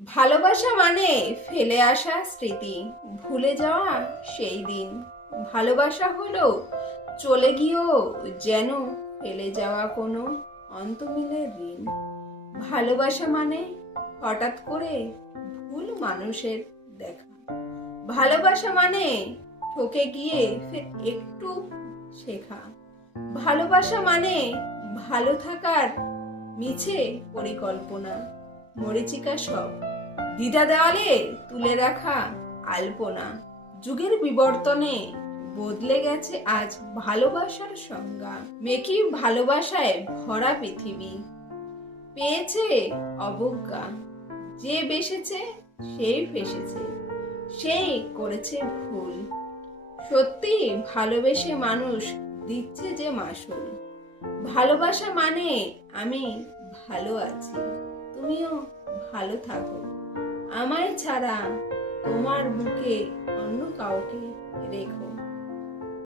ভালোবাসা মানে ফেলে আসা স্মৃতি, ভুলে যাওয়া সেই দিন। ভালোবাসা হলো চলে গিয়েও যেন ফেলে যাওয়া কোনো অন্তমিলের ঋণ। ভালোবাসা মানে হঠাৎ করে ভুল মানুষের দেখা। ভালোবাসা মানে ঠকে গিয়ে ফের একটু শেখা। ভালোবাসা মানে ভালো থাকার মিছে পরিকল্পনা। মরিচিকা সব। দ্বিধা দেওয়ালে তুলে রাখা আলপনা। যুগের বিবর্তনে বদলে গেছে আজ ভালোবাসার সংজ্ঞা। মেকি ভালোবাসায় ভরা পৃথিবী। পেয়েছে অবজ্ঞা। যে বেসেছে, সেই ফেসেছে। সেই করেছে ভুল। সত্যি ভালোবেসে মানুষ দিচ্ছে যে মাসুল। ভালোবাসা মানে আমি ভালো আছি। তুমিও ভালো থাকো। আমায় ছাড়া তোমার বুকে অন্য কাউকে রেখো।